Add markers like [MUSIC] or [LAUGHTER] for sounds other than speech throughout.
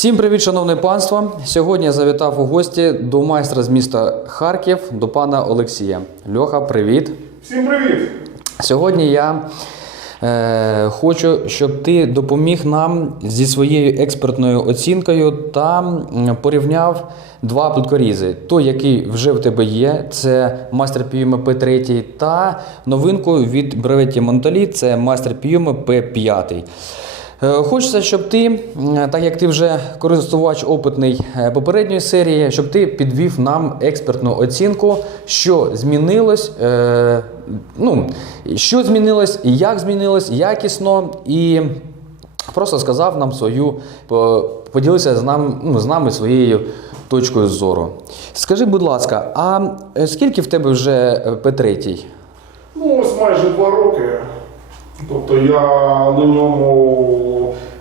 Всім привіт, шановне панство! Сьогодні я завітав у гості до майстра з міста Харків, до пана Олексія. Льоха, привіт! Всім привіт! Сьогодні я е, хочу, щоб ти допоміг нам зі своєю експертною оцінкою та порівняв два плиткорізи. Той, який вже в тебе є, це майстер Піюми П3 та новинку від бреветі Монталі, це майстер Піюми П5. Е, Хочеться, щоб ти, так як ти вже користувач опитний е, попередньої серії, щоб ти підвів нам експертну оцінку, що змінилось, е, ну, що змінилось, як змінилось, якісно, і просто сказав нам свою, по- поділився з, нам, ну, з нами своєю точкою зору. Скажи, будь ласка, а скільки в тебе вже П3? Ну, ось майже два роки. Тобто я на ньому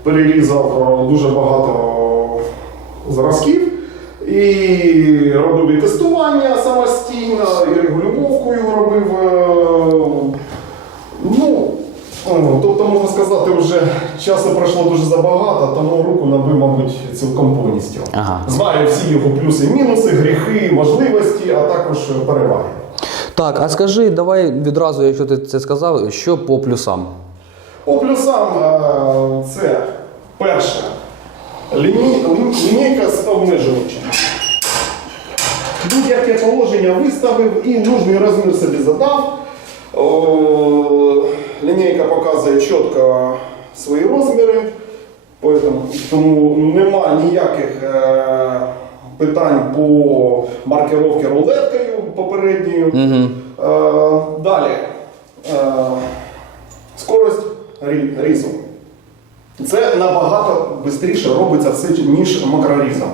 перерізав дуже багато зразків і робив і тестування самостійно, і регулювання його робив. е, Ну, тобто, можна сказати, вже часу пройшло дуже забагато, тому руку набив, мабуть, цілком повністю. Ага. Знаю всі його плюси, мінуси, гріхи, можливості, а також переваги. Так, а скажи, давай відразу, якщо ти це сказав, що по плюсам? По плюсам е, це перше. Лінійка з обмежувачем. Будь-яке положення виставив і нужний розмір собі задав. Лінійка показує чітко свої розміри, тому нема ніяких е, питань по маркировці рулеткою попередньою. Угу. Далі. Скорость рі- різу. Це набагато швидше робиться все, ніж макрорізом.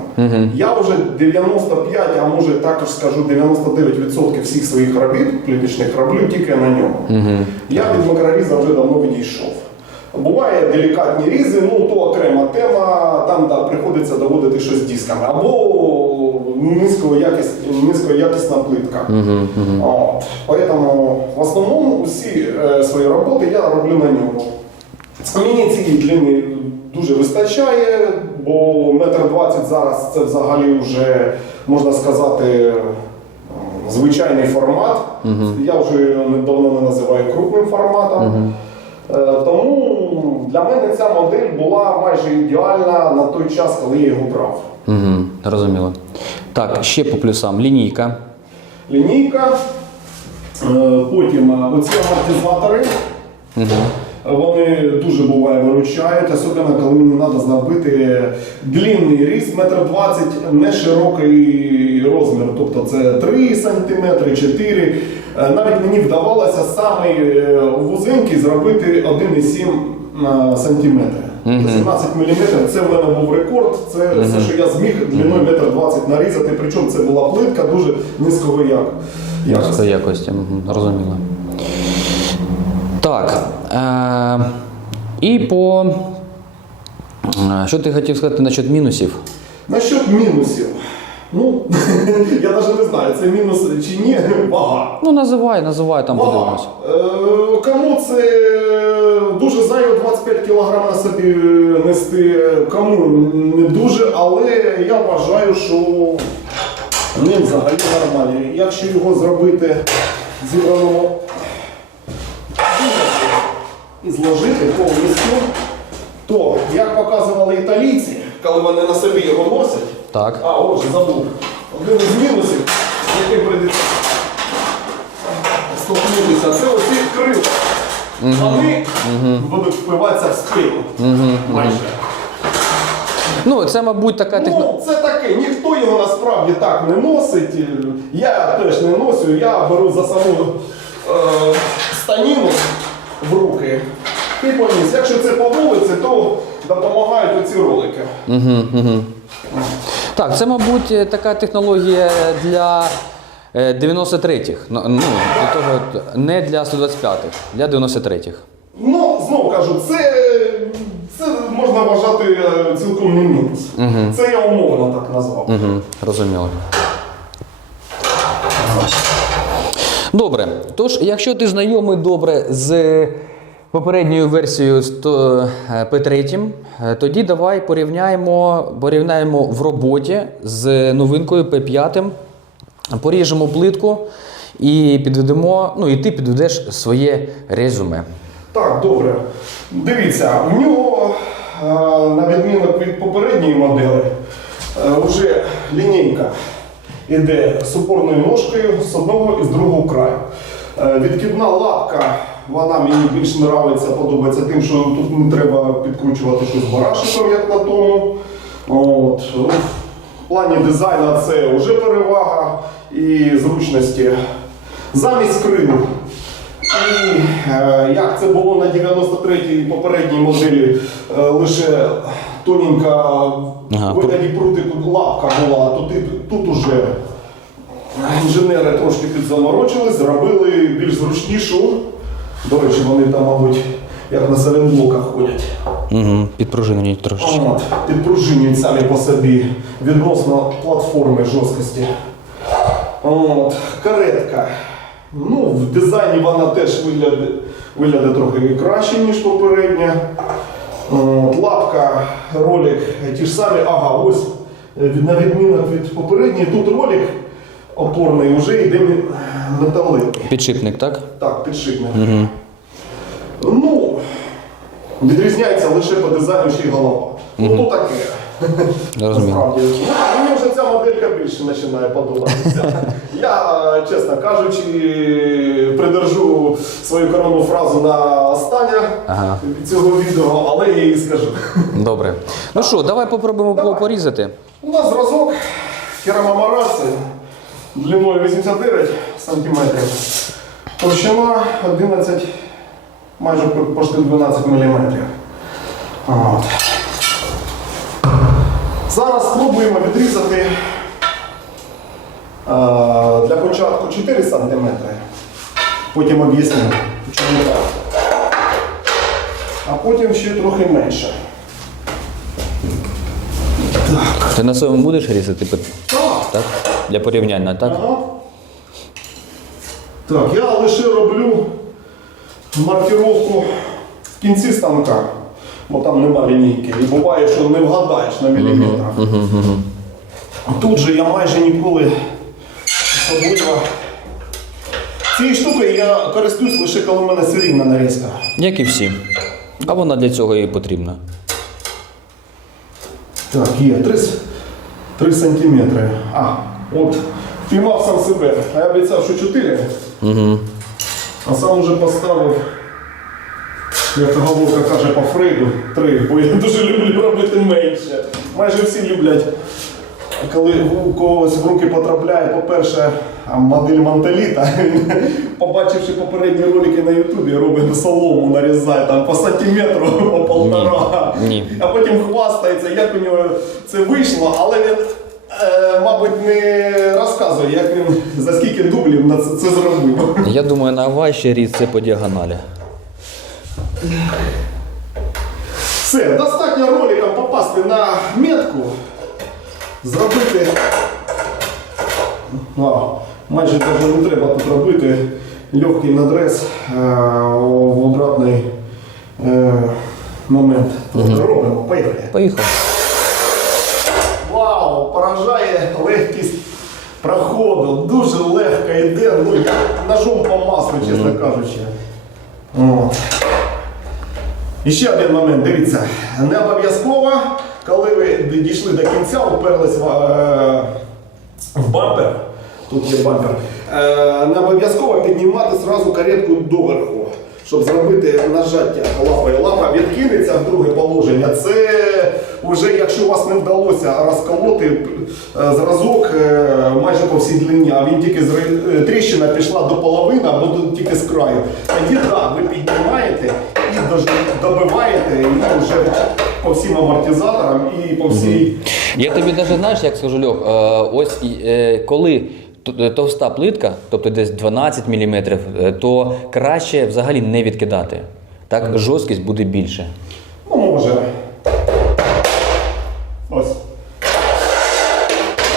Я вже 95, а може також скажу 99% всіх своїх робіт пліточних роблю тільки на ньому. Я від макроріза вже давно відійшов. Буває делікатні різи, ну то окрема тема, там да, приходиться доводити щось дисками. Або низькоякіс, низькоякісна плитка. От. Поэтому в основному усі е, свої роботи я роблю на ньому. Мені цієї длини дуже вистачає, бо метр двадцять зараз це взагалі вже можна сказати звичайний формат. Я вже давно не називаю крупним форматом. Е, Тому для мене ця модель була майже ідеальна на той час, коли я його брав. Угу, зрозуміло. Так, ще по плюсам. Лінійка. Лінійка, е, потім е, оці амортизатори. Вони дуже буває виручають, особливо коли мені треба зробити длинний різ, метр двадцять, не широкий розмір, тобто це 3 см, 4 Е, Навіть мені вдавалося саме вузенький зробити 1,7 см. 17 мм це в мене був рекорд, це все, що я зміг длиною метр двадцять нарізати, причому це була плитка дуже низької як- якості. Низької якості. Зрозуміло. Так. Е- і по. е, Що ти хотів сказати насчет мінусів? Насчет мінусів. Ну, [LAUGHS] я навіть не знаю, це мінус чи ні, [LAUGHS] вага. Ну, називай, називай, там Вага. подивимось. Е, Кому це дуже зайво 25 кг на собі нести, кому не дуже, але я вважаю, що ним взагалі нормально. Якщо його зробити зібраному і зложити повністю, то як показували італійці, коли вони на собі його носять, Так. а, отже, забув. Один із мінусів, який прийдеться столкнутися, це оці крила. Вони будуть впиватися в спину. Майже. Ну, це, мабуть, така технологія. Ну, це таке, ніхто його насправді так не носить. Я теж не носю, я беру за саму е, станіну в руки і поніс. Якщо це по вулиці, то допомагають оці ролики. Так, це, мабуть, е, така технологія для е, 93-х. Ну, ну, для того, не для 125-х, для 93-х. Ну, знову кажу, це, це можна вважати е, цілком не мінус. Це я умовно так назвав. Угу, розуміло. Добре. Тож, якщо ти знайомий добре з попередньою версією 100 е, P3, е, тоді давай порівняємо, порівняємо в роботі з новинкою P5. Поріжемо плитку і підведемо, ну і ти підведеш своє резюме. Так, добре. Дивіться, в нього, е, на відміну від попередньої моделі, е, вже лінійка йде з опорною ножкою з одного і з другого краю. Е, Відкидна лапка, вона мені більш подобається, подобається тим, що тут не треба підкручувати щось барашиком, як на тому. От. Ну, В плані дизайну це вже перевага і зручності. Замість крил і е, як це було на 93-й попередній моделі, е, лише тоненька Ага, вигляді прутику лапка була, то ти, тут уже інженери трошки підзаморочились, зробили більш зручнішу. До речі, вони там, мабуть, як на саленблоках ходять. Угу, підпружинені трошечки. Підпружинюють самі по собі відносно платформи жорсткості. От, каретка. Ну, в дизайні вона теж виглядає, виглядає трохи краще, ніж попередня. Лапка, ролик ті ж самі. Ага, ось е, на відмінок від попередньої, тут ролик опорний вже йде металевий. Підшипник, так? Так, підшипник. Угу. Ну, відрізняється лише по дизайну ще й голова. Ну, то таке. Насправді. Ну, ця моделька більше починає подобатися. [LAUGHS] Я, е, чесно кажучи, придержу свою коронну фразу на останнє Ага. цього відео, але я її скажу. Добре. Ну що, давай попробуємо Давай. порізати. У нас зразок керамомараси длиною 89 см. Товщина 11, майже почти 12 мм. От. Зараз спробуємо відрізати е, для початку 4 см. Потім об'ясню, чому так. А потім ще трохи менше. Ти на своєму будеш різати? Так. Так? Для порівняння, так? Ага. Так, я лише роблю маркировку в кінці станка, бо там нема лінійки. І буває, що не вгадаєш на міліметрах. Тут же я майже ніколи особливо. Цією штукою я користуюсь лише коли в мене серійна нарізка. Як і всі. А вона для цього і потрібна. Так, є 3, 3 сантиметри. А, от впіймав сам себе. А я обіцяв, що 4. Угу. А сам уже поставив, як Гаворка каже по Фрейду, три, бо я дуже люблю робити менше. Майже всі люблять, коли у когось в руки потрапляє, по-перше, модель Монталіта, [LAUGHS] побачивши попередні ролики на Ютубі, робить солому, нарізає там по сантиметру, [LAUGHS] по полтора. Ні. А потім хвастається, як у нього це вийшло, але він, е, мабуть, не розказує, як він за скільки дублів на це, це зробив. Я думаю, на важчий різ це по діагоналі. Все, достатньо роликом попасти на метку, зробити. А, майже навіть не треба тут робити легкий надрез е, в обратний е, момент. Просто робимо, поїхали. Поїхав. Вау, поражає легкість проходу. Дуже легко йде, ну як ножом по маслу, чесно кажучи. От. І ще один момент, дивіться, не обов'язково, коли ви дійшли до кінця, уперлись в, е, в бампер. Тут є бампер. Е, не обов'язково піднімати зразу каретку доверху, щоб зробити нажаття лапою. Лапа відкинеться в друге положення. Це вже якщо у вас не вдалося розколоти е, зразок майже по всій длині, а він тільки тріщина пішла до половини або тільки з краю. Тоді так, ви піднімаєте добиваєте і вже по всім амортизаторам і по всій. Я тобі навіть знаєш, як скажу Льох, е, ось е, коли т- е, товста плитка, тобто десь 12 мм, то краще взагалі не відкидати. Так, жорсткість буде більше. Ну, може. Ось.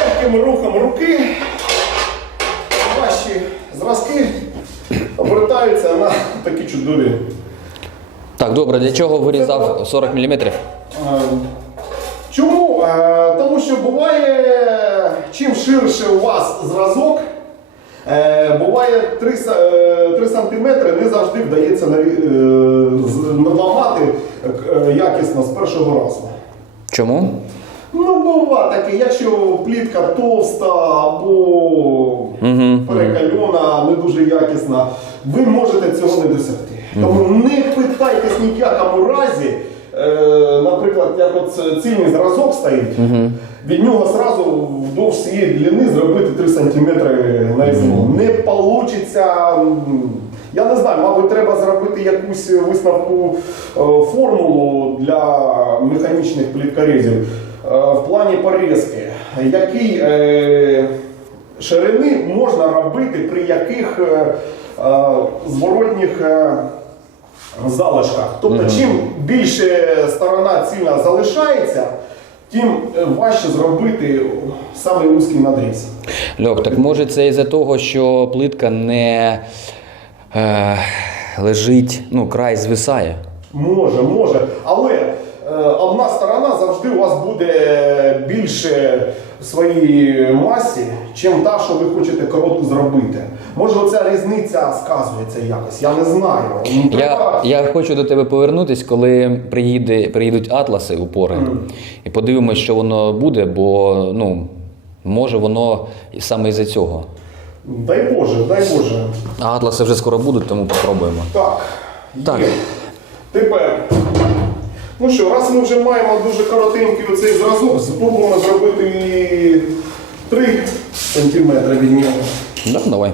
Легким рухом руки ваші зразки обертаються на такі чудові Добре, для чого вирізав 40 мм? Е, Чому? Е, Тому що буває, чим ширше у вас зразок, е, буває 3, см не завжди вдається е, якісно з першого разу. Чому? Ну, бува таке, якщо плітка товста або перекальона, не дуже якісна, ви можете цього не досягти. Тому не питайтесь ні в якому разі. Е, наприклад, як от цільний зразок стоїть, від нього зразу вдовж цієї длини зробити 3 см на ізлом. Не вийде. Я не знаю, мабуть, треба зробити якусь висновку е, формулу для механічних пліткорезів е, в плані порізки. Який ширини можна робити при яких зворотніх залишках. Тобто, чим більше сторона цільна залишається, тим е, важче зробити саме вузький надріз. Льох, так може це із-за того, що плитка не е, лежить, ну, край звисає. Може, може. Але е, одна сторона завжди у вас буде більше в своїй масі, чим та, що ви хочете коротку зробити. Може, оця різниця сказується якось, я не знаю. Ну, Я, я хочу до тебе повернутись, коли приїде, приїдуть атласи упори, і подивимось, що воно буде, бо ну, може воно саме із-за цього. Дай Боже, дай Боже. А атласи вже скоро будуть, тому попробуємо. Так. Так. Є. Тепер. Ну що, раз ми вже маємо дуже коротенький оцей зразок, спробуємо зробити 3 см від нього. Да, давай.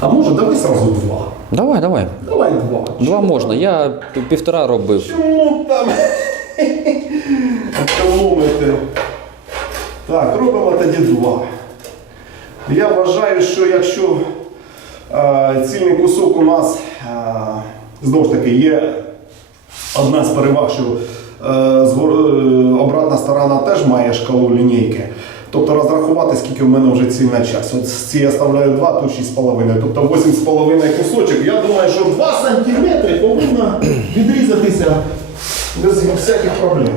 А може, давай зразу 2. Давай, давай. Давай 2. Два можна. Я півтора робив. Чому там? Економити. Так, робимо тоді два. Я вважаю, що якщо е, цільний кусок у нас е, знову ж таки є одна з переваг, що е, е, обратна сторона теж має шкалу лінійки. Тобто розрахувати, скільки в мене вже цільна час. От з цієї я ставляю 2, тут 6,5. Тобто 8,5 кусочок. Я думаю, що 2 см повинна відрізатися без всяких проблем.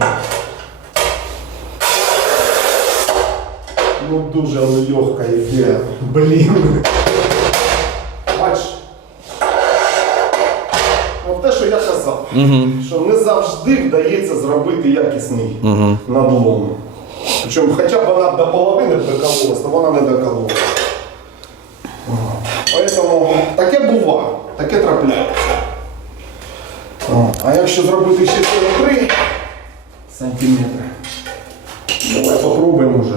Ну дуже легка йде. Блін. Бач. От те, що я казав, що не завжди вдається зробити якісний надлом. Причому хоча б вона до половини докололась, то вона не докололась. Поэтому таке бува, таке трапляється. А якщо зробити ще 43 сантиметри, давай попробуємо вже.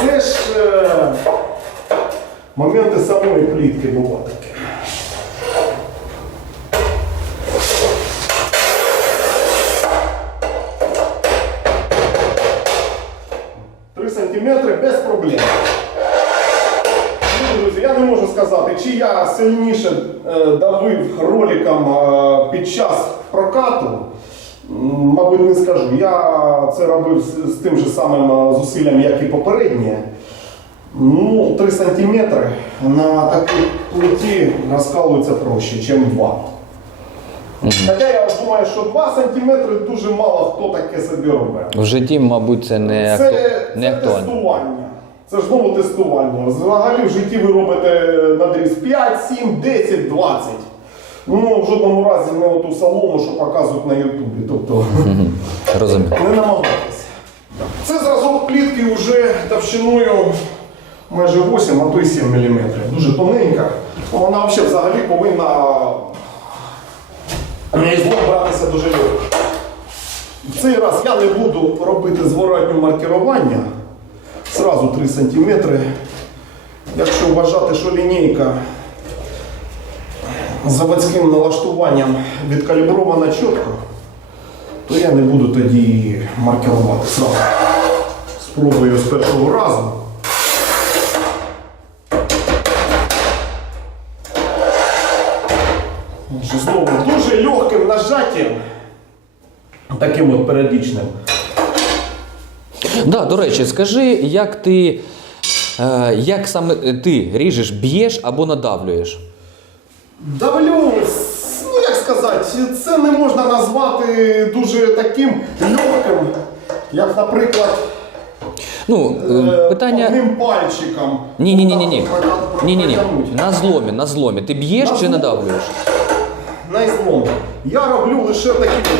Це ж е, моменти самої плітки було таке. Без проблем. Ну, Друзі, я не можу сказати, чи я сильніше е, давив роликом е, під час прокату. Мабуть, не скажу. Я це робив з, тим же самим е, зусиллям, як і попереднє. Ну, 3 сантиметри на такій плиті розкалується проще, ніж 2. Хоча я думаю, що 2 сантиметри дуже мало хто таке собі робить. В житті, мабуть, це не, Це, акту... це актуально. тестування. Це ж знову тестування. Взагалі в житті ви робите надріз 5, 7, 10, 20. Ну, в жодному разі не оту солому, що показують на Ютубі. Тобто Розумію. не намагайтеся. Це зразок плітки вже товщиною майже 8, а то й 7 мм. Дуже тоненька. Вона взагалі повинна на ізлом братися дуже легко. В цей раз я не буду робити зворотнє маркірування. Сразу 3 см. Якщо вважати, що лінійка заводським налаштуванням відкалібрована чітко, то я не буду тоді маркерувати сразу. Спробую з першого разу. Знову дуже легким нажаттям, таким от періодичним. Да, до речі, скажи, як ти Е, як саме ти ріжеш, б'єш або надавлюєш? Давлю, ну як сказати, це не можна назвати дуже таким легким, як, наприклад, Ну, е, е, питання. одним пальчиком. Ні, ні, ні, ні, ні. Отак от Ні, ні, ні. протягнути. На зломі, на зломі. Ти б'єш чи надавлюєш? На. Я роблю лише такі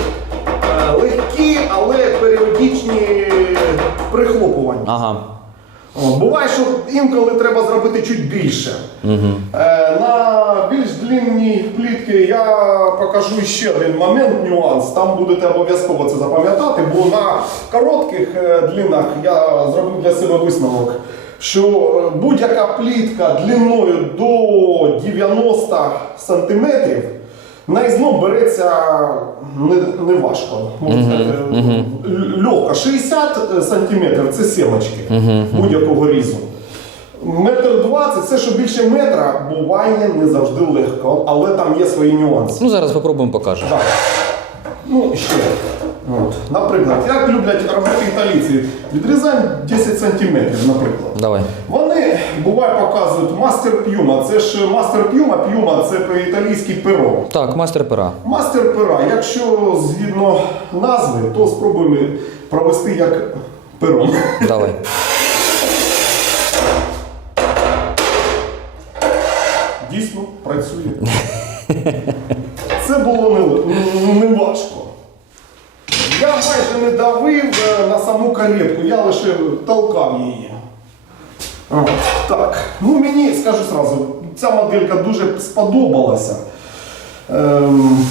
е, легкі, але періодичні прихлопування. Ага. О, Буває, що інколи треба зробити чуть більше. Е, на більш длинній плітки я покажу ще один момент, нюанс. Там будете обов'язково це запам'ятати, бо на коротких е, длинах я зробив для себе висновок, що е, будь-яка плітка длиною до 90 см на ізлом береться не, не важко. Можна сказати, л- 60 см це сімочки будь-якого різу. Метр двадцять, це що більше метра, буває не завжди легко, але там є свої нюанси. Ну зараз попробуємо покажемо. Так. Ну, ще. От. Наприклад, як люблять робити італійці, відрізаємо 10 см, наприклад. Давай. Вони буває показують мастер п'юма. Це ж мастер п'юма, п'юма це по-італійськи перо. Так, мастер пера. Мастер пера, якщо згідно назви, то спробуємо провести як пером. Давай. Дійсно працює. Це було не, майже не давив е, на саму каретку, я лише толкав її. Так. Ну мені скажу сразу, ця моделька дуже сподобалася. Ем,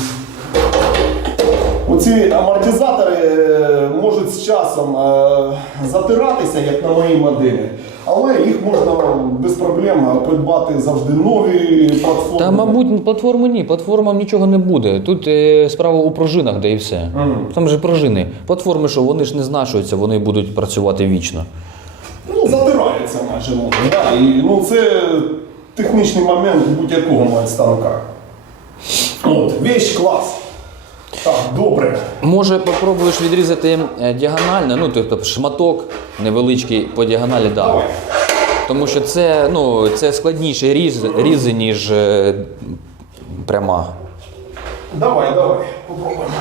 Оці амортизатори е, можуть з часом е, затиратися, як на моїй моделі, але їх можна без проблем придбати завжди нові платформи. Та, мабуть, платформи ні, платформам нічого не буде. Тут е, справа у пружинах, де і все. Там же пружини. Платформи, що вони ж не знашуються, вони будуть працювати вічно. Ну, затирається майже можна. Да? І, ну, це технічний момент будь-якого мать станка. От, вещь клас. Так, добре. Може, попробуєш відрізати е, діагонально, ну тобто шматок невеличкий по діагоналі дав. Давай. Тому що це, ну, це складніший різ, різи, ніж е, пряма. Давай, давай, попробуємо.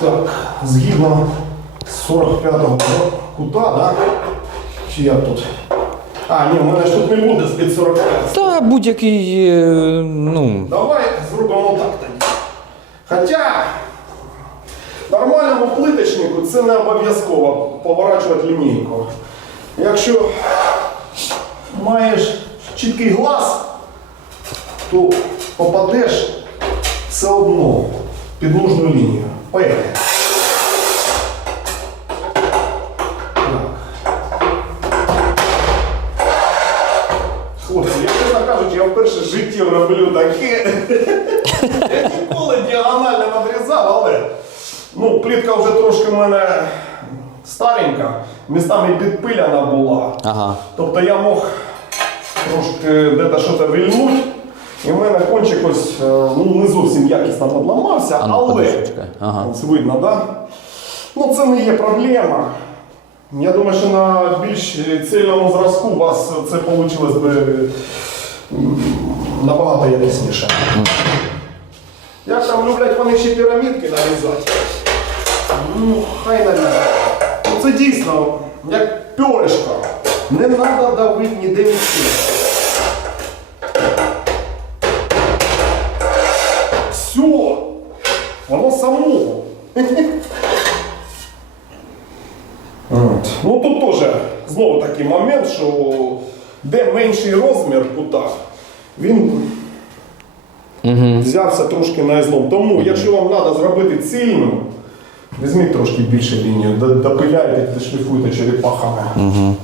Так, згідно 45-го кута, да? Чи я тут? А, ні, у мене ж тут не буде з-під 45. Та будь-який, е, ну, Давай зробимо так тоді. Хоча нормальному плиточнику це не обов'язково поворачувати лінійку. Якщо маєш чіткий глаз, то попадеш все одно під нужну лінію. Поїхали. Хлопці, я чесно кажучи, я вперше в житті роблю таке. [LAUGHS] Я ніколи діагонально надрізав, але ну, плітка вже трошки в мене старенька, містами підпиляна була. ага. Тобто я мог трошки де-то щось вильнути, і в мене кончик ось е, ну, не зовсім якісно подламався, А ну, але. Ага. Ось видно? Да? Ну це не є проблема. Я думаю, що на більш цільному зразку у вас це вийшло б м, набагато якісніше. Як там люблять вони ще пірамідки нарізати? Ну, хай нарізають. Ну, це дійсно як пьоришка. Не треба давити ніде нічого. Все, воно само. От. Ну тут теж знову такий момент, що де менший розмір кута, він взявся трошки на ізлом. Тому, якщо вам треба зробити цільну, візьміть трошки більше лінію, допиляйте, дошліфуйте черепахами.